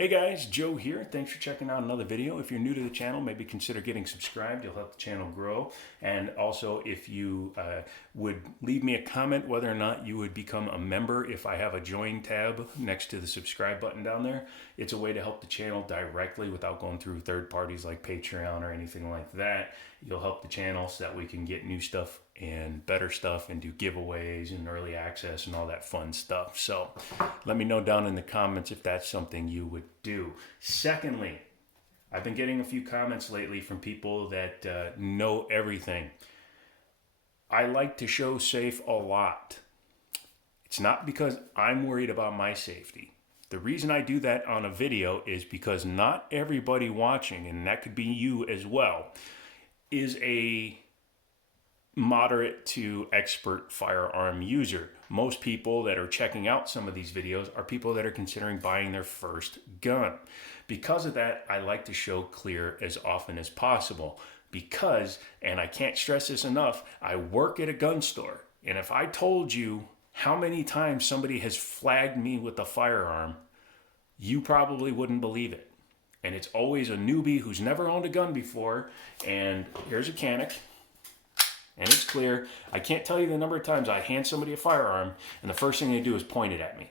Hey guys, Joe here. Thanks for checking out another video. If you're new to the channel, maybe consider getting subscribed. You'll help the channel grow. And also, if you would leave me a comment whether or not you would become a member if I have a join tab next to the subscribe button down there. It's a way to help the channel directly without going through third parties like Patreon or anything like that. You'll help the channel so that we can get new stuff and better stuff and do giveaways and early access and all that fun stuff. So let me know down in the comments if that's something you would do. Secondly, I've been getting a few comments lately from people that know everything. I like to show safe a lot. It's not because I'm worried about my safety. The reason I do that on a video is because not everybody watching, and that could be you as well, is a moderate to expert firearm user. Most people that are checking out some of these videos are people that are considering buying their first gun. Because of that, I like to show clear as often as possible because, and I can't stress this enough, I work at a gun store. And if I told you how many times somebody has flagged me with a firearm, you probably wouldn't believe it. And it's always a newbie who's never owned a gun before. And here's a Canic. And it's clear. I can't tell you the number of times I hand somebody a firearm and the first thing they do is point it at me.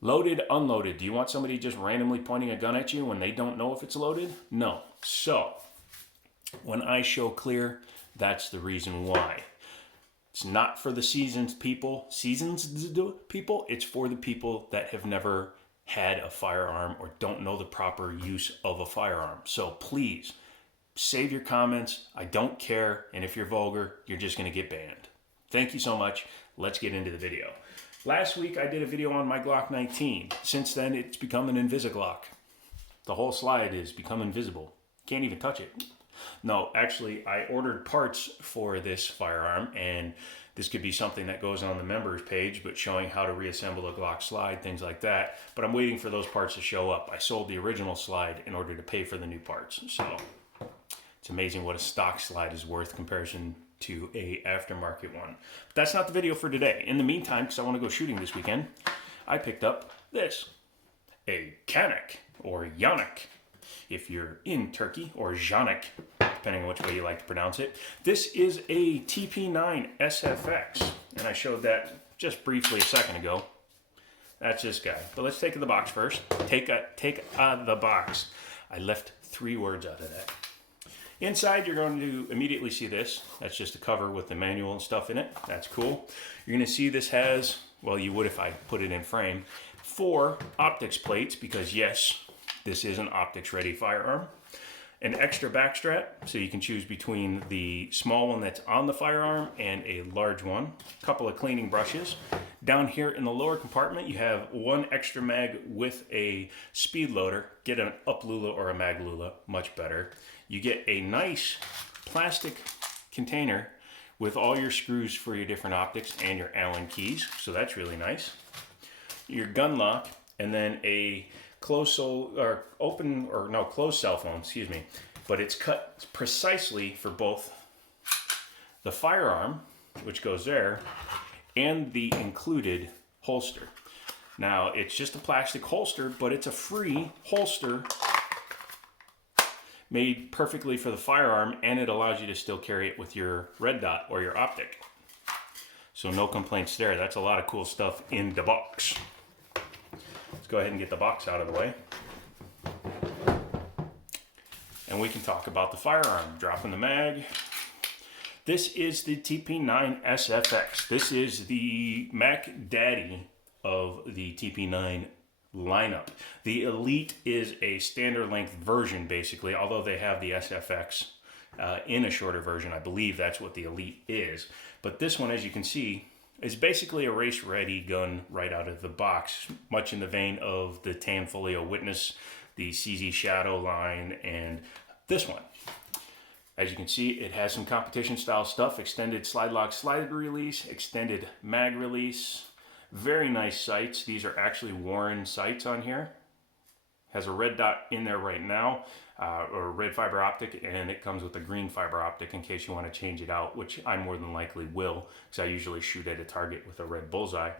Loaded, unloaded. Do you want somebody just randomly pointing a gun at you when they don't know if it's loaded? No. So, when I show clear, that's the reason why. It's not for the seasoned people. It's for the people that have never had a firearm or don't know the proper use of a firearm. So please, save your comments. I don't care. And if you're vulgar, you're just going to get banned. Thank you so much. Let's get into the video. Last week, I did a video on my Glock 19. Since then, it's become an Invisiglock. The whole slide is become invisible. Can't even touch it. No, actually, I ordered parts for this firearm, and this could be something that goes on the members page, but showing how to reassemble a Glock slide, things like that. But I'm waiting for those parts to show up. I sold the original slide in order to pay for the new parts. So it's amazing what a stock slide is worth in comparison to a aftermarket one. But that's not the video for today. In the meantime, because I want to go shooting this weekend, I picked up this. A Canic, or Yannick, if you're in Turkey, or Janik, depending on which way you like to pronounce it. This is a TP9 SFX, and I showed that just briefly a second ago. That's this guy. But let's take the box first. Take the box. I left 3 words out of that. Inside, you're going to immediately see this. That's just a cover with the manual and stuff in it. That's cool. You're going to see this has, well, you would if I put it in frame, 4 optics plates, because yes, this is an optics-ready firearm. An extra back strap, so you can choose between the small one that's on the firearm and a large one. A couple of cleaning brushes. Down here in the lower compartment, you have 1 extra mag with a speed loader. Get an up lula or a mag lula, much better. You get a nice plastic container with all your screws for your different optics and your Allen keys, so that's really nice. Your gun lock, and then a closed cell phone, excuse me, but it's cut precisely for both the firearm, which goes there, and the included holster. Now, it's just a plastic holster, but it's a free holster made perfectly for the firearm, and it allows you to still carry it with your red dot or your optic. So no complaints there. That's a lot of cool stuff in the box. Let's go ahead and get the box out of the way. And we can talk about the firearm. Dropping the mag. This is the TP9 SFX. This is the Mac Daddy of the TP9 lineup. The Elite is a standard length version, basically, although they have the SFX in a shorter version. I believe that's what the Elite is. But this one, as you can see, is basically a race-ready gun right out of the box, much in the vein of the Tanfolio Witness, the CZ Shadow line, and this one. As you can see, it has some competition-style stuff, extended slide lock slide release, extended mag release, very nice sights. These are actually Warren sights on here. Has a red dot in there right now, or a red fiber optic, and it comes with a green fiber optic in case you want to change it out, which I more than likely will, because I usually shoot at a target with a red bullseye.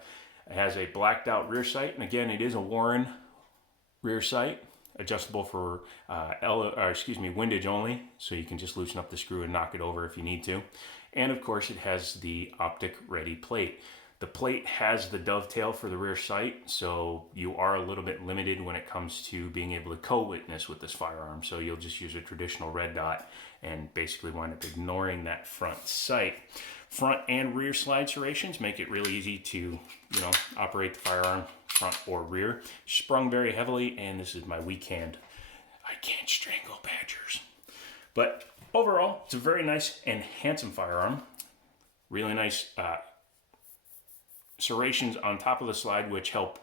It has a blacked out rear sight, and again, it is a Warren rear sight, adjustable for windage only, so you can just loosen up the screw and knock it over if you need to. And of course it has the optic ready plate. The plate has the dovetail for the rear sight, so you are a little bit limited when it comes to being able to co-witness with this firearm. So you'll just use a traditional red dot and basically wind up ignoring that front sight. Front and rear slide serrations make it really easy to, operate the firearm front or rear. Sprung very heavily, and this is my weak hand. I can't strangle badgers. But overall, it's a very nice and handsome firearm. Really nice serrations on top of the slide, which help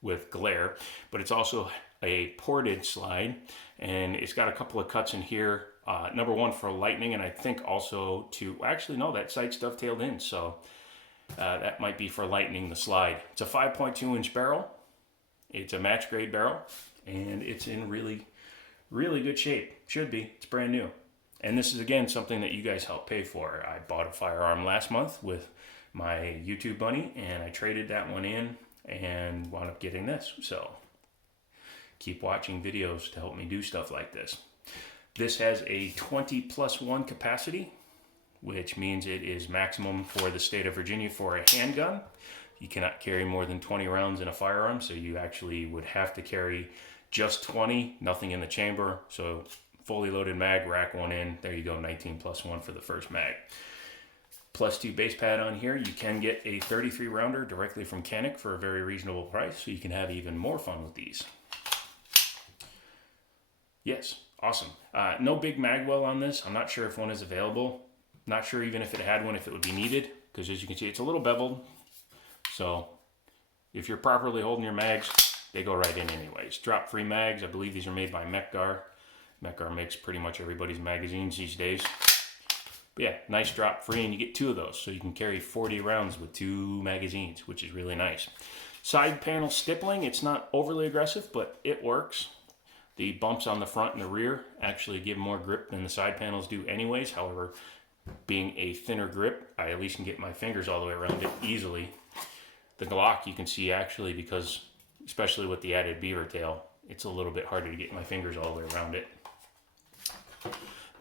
with glare, but it's also a ported slide, and it's got a couple of cuts in here. Number one for lightning, and I think also that sight's dovetailed in, so that might be for lightning the slide. It's a 5.2 inch barrel. It's a match grade barrel, and it's in really, really good shape. Should be. It's brand new. And this is, again, something that you guys helped pay for. I bought a firearm last month with my YouTube money, and I traded that one in and wound up getting this. So keep watching videos to help me do stuff like this. This has a 20+1 capacity, which means it is maximum for the state of Virginia for a handgun. You cannot carry more than 20 rounds in a firearm, so you actually would have to carry just 20, nothing in the chamber. So fully loaded mag, rack one in. There you go, 19+1 for the first mag. +2 base pad on here. You can get a 33 rounder directly from Canik for a very reasonable price, so you can have even more fun with these. Yes, awesome. No big magwell on this. I'm not sure if one is available. Not sure even if it had one, if it would be needed, because as you can see, it's a little beveled. So if you're properly holding your mags, they go right in anyways. Drop-free mags. I believe these are made by Mekgar. Mekgar makes pretty much everybody's magazines these days. But yeah, nice drop-free, and you get 2 of those, so you can carry 40 rounds with 2 magazines, which is really nice. Side panel stippling, it's not overly aggressive, but it works. The bumps on the front and the rear actually give more grip than the side panels do anyways. However, being a thinner grip, I at least can get my fingers all the way around it easily. The Glock, you can see actually, because especially with the added beaver tail, it's a little bit harder to get my fingers all the way around it.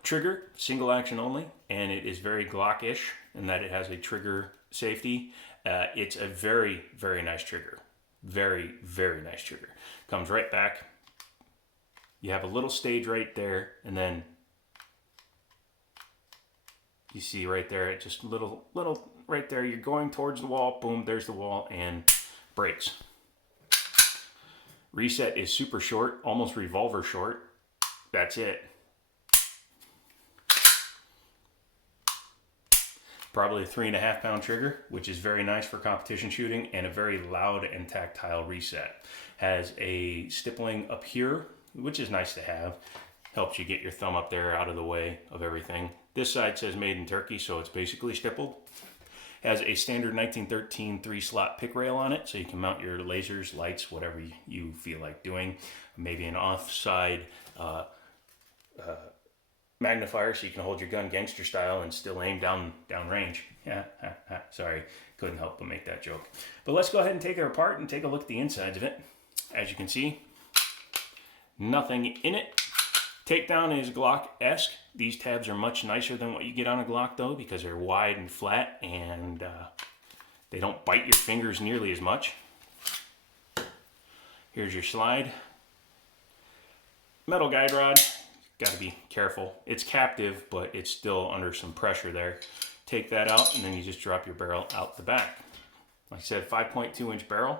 Trigger, single action only, and it is very Glock-ish in that it has a trigger safety. It's a very, very nice trigger. Very, very nice trigger. Comes right back. You have a little stage right there, and then you see right there, it just little right there. You're going towards the wall, boom, there's the wall, and breaks. Reset is super short, almost revolver short. That's it. Probably a 3.5 pound trigger, which is very nice for competition shooting, and a very loud and tactile reset. Has a stippling up here, which is nice to have. Helps you get your thumb up there out of the way of everything. This side says made in Turkey, so it's basically stippled. Has a standard 1913 3-slot pick rail on it, so you can mount your lasers, lights, whatever you feel like doing. Maybe an offside magnifier, so you can hold your gun gangster style and still aim down range. Yeah, sorry, couldn't help but make that joke. But let's go ahead and take it apart and take a look at the insides of it. As you can see, nothing in it. Takedown is Glock-esque. These tabs are much nicer than what you get on a Glock though, because they're wide and flat, and they don't bite your fingers nearly as much. Here's your slide. Metal guide rod. Got to be careful. It's captive, but it's still under some pressure there. Take that out, and then you just drop your barrel out the back. Like I said, 5.2 inch barrel,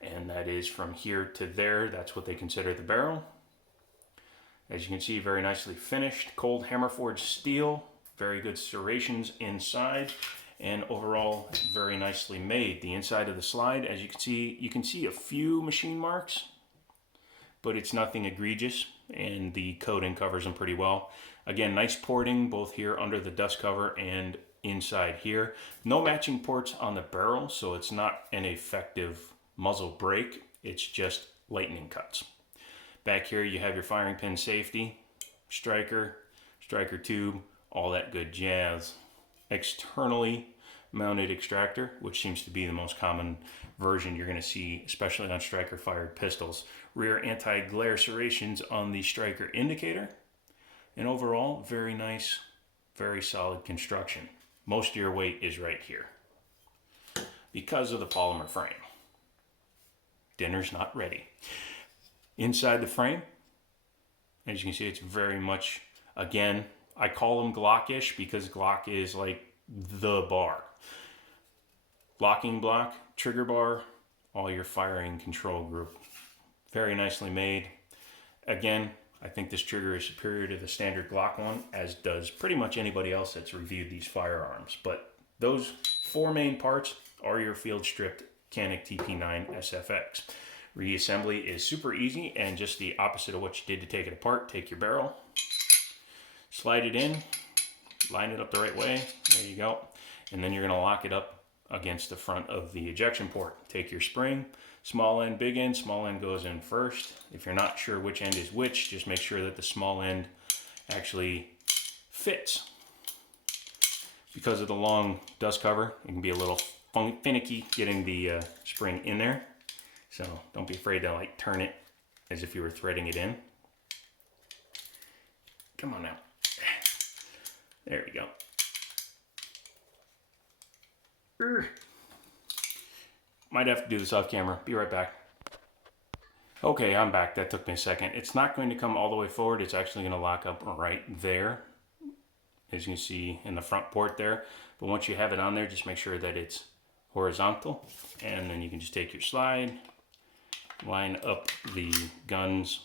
and that is from here to there. That's what they consider the barrel. As you can see, very nicely finished. Cold hammer forged steel. Very good serrations inside, and overall very nicely made. The inside of the slide, as you can see a few machine marks, but it's nothing egregious, and the coating covers them pretty well. Again, nice porting both here under the dust cover and inside here. No matching ports on the barrel, so it's not an effective muzzle brake. It's just lightning cuts. Back here you have your firing pin safety, striker tube, all that good jazz. Externally mounted extractor, which seems to be the most common version you're going to see, especially on striker fired pistols. Rear anti-glare serrations on the striker indicator. And overall, very nice, very solid construction. Most of your weight is right here because of the polymer frame. Dinner's not ready. Inside the frame, as you can see, it's very much, again, I call them Glock-ish because Glock is like the bar. Locking block, trigger bar, all your firing control group. Very nicely made. Again, I think this trigger is superior to the standard Glock one, as does pretty much anybody else that's reviewed these firearms. But those four main parts are your field stripped Canik TP9 SFX. Reassembly is super easy and just the opposite of what you did to take it apart. Take your barrel, slide it in, line it up the right way, there you go. And then you're gonna lock it up against the front of the ejection port. Take your spring, small end, big end. Small end goes in first. If you're not sure which end is which, just make sure that the small end actually fits. Because of the long dust cover, it can be a little finicky getting the spring in there. So don't be afraid to like turn it as if you were threading it in. Come on now. There we go. Might have to do this off camera. Be right back. Okay, I'm back. That took me a second. It's not going to come all the way forward. It's actually going to lock up right there, as you can see in the front port there. But once you have it on there, just make sure that it's horizontal. And then you can just take your slide, line up the gun's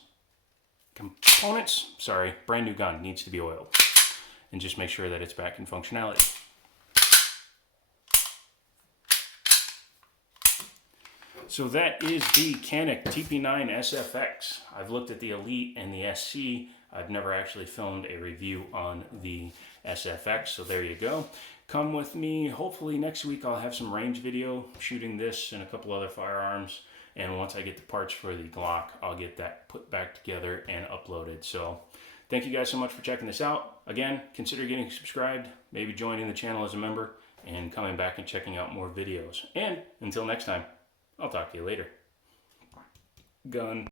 components. Sorry, brand new gun, needs to be oiled. And just make sure that it's back in functionality. So that is the Canik TP9 SFX. I've looked at the Elite and the SC. I've never actually filmed a review on the SFX, so there you go. Come with me. Hopefully next week I'll have some range video shooting this and a couple other firearms. And once I get the parts for the Glock, I'll get that put back together and uploaded. So thank you guys so much for checking this out. Again, consider getting subscribed, maybe joining the channel as a member, and coming back and checking out more videos. And until next time, I'll talk to you later. Gun.